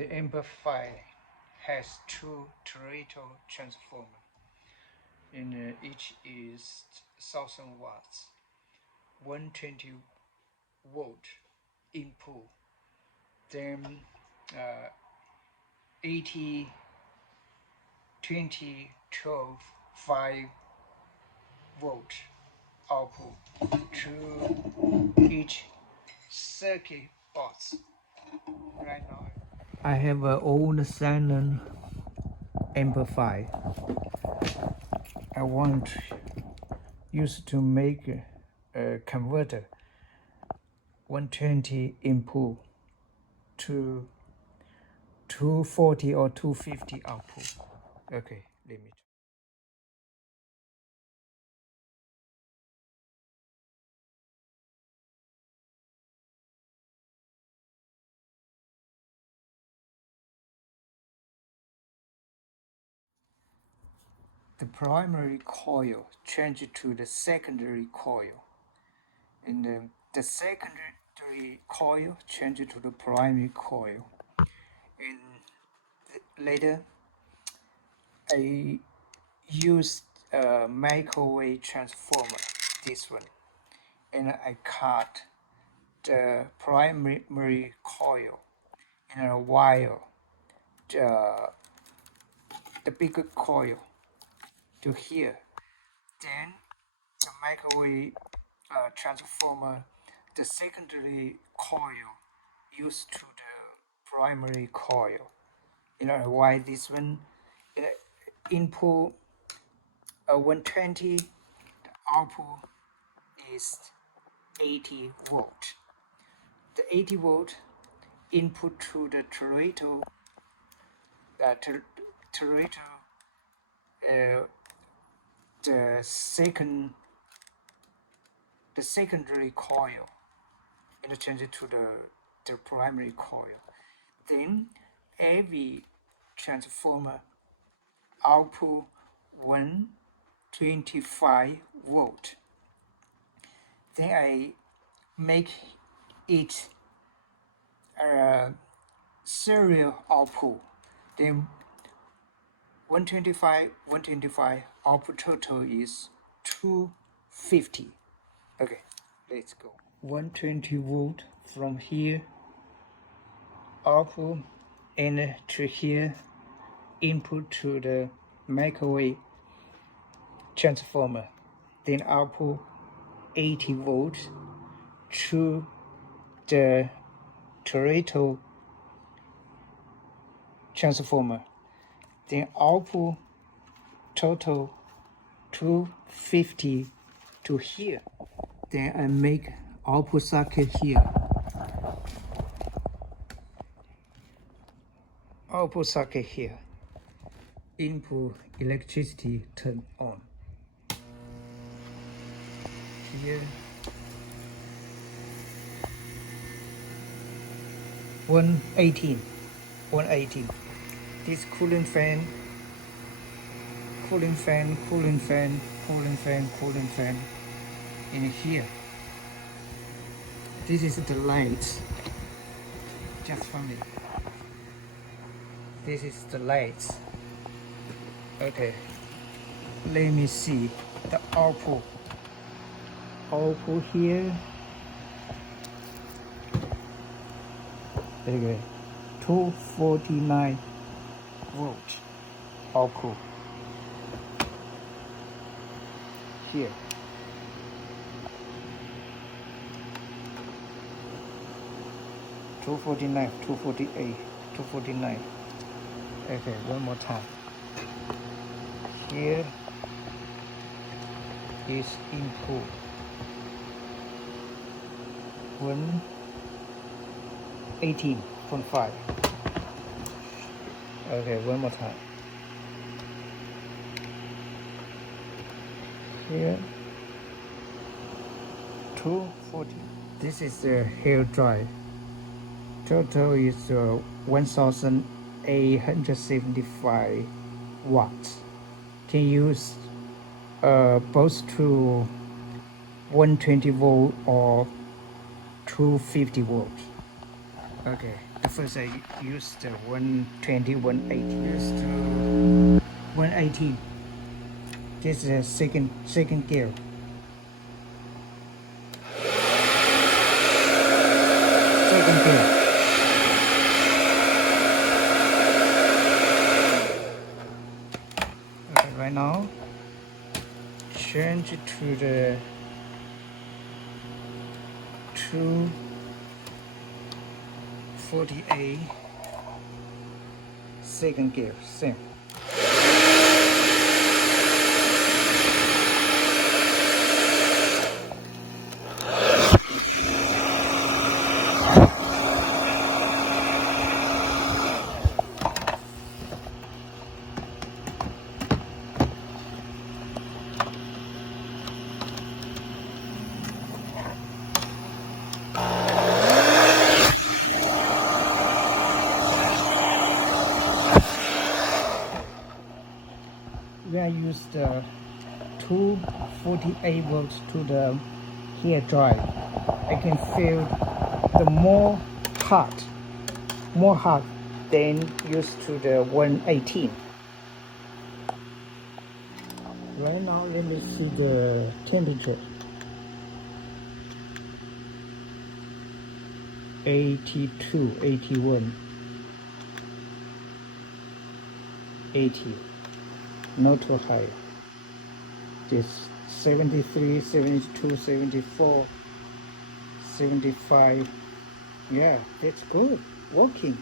The amplifier has two Toronto transformers, and each is 1000 watts, 120 volt input, then 80, 20, 12, 5 volt output to each circuit box. Right now, I have an old silent amplifier. I want used to make a converter 120 input to 240 or 250 output. Okay, let me. The primary coil changed to the secondary coil, and the secondary coil changed to the primary coil. And later, I used a microwave transformer, this one, and I cut the primary coil in a wire, the bigger coil to here. Then the microwave transformer, the secondary coil used to the primary coil. You know why this one input 120, the output is 80 volt. The 80 volt input to the Toronto, the secondary coil, interchange it to the primary coil. Then every transformer output 125 volt. Then I make it a serial output. Then 125 output total is 250. Okay, let's go. 120 volt from here output and to here input to the microwave transformer. Then output 80 volts to the Toronto transformer. Then output total 250 to here. Then I make output socket here. Output socket here. Input electricity turn on. Here 118. This cooling fan in here. This is the lights. Just for me. This is the lights. Okay. Let me see the output. Output here. Okay. 249 volt output here. $249, $248, $249. Okay, one more time. Here is input 118.5. Okay, one more time. Here 240. This is the hair dryer. Total is 1875 watts. Can use both to 120 volt or 250 volts. Okay, the first I used 120, 180. Used 118. This is the second gear. Second gear. Okay, right now change it to the 248 second gear. Same. I used 248 volts to the hair drive. I can feel the more hot than used to the 118. Right now, let me see the temperature. 82, 81, 80. Not too high. This 73, 72, 74, 75. Yeah, that's good. Working.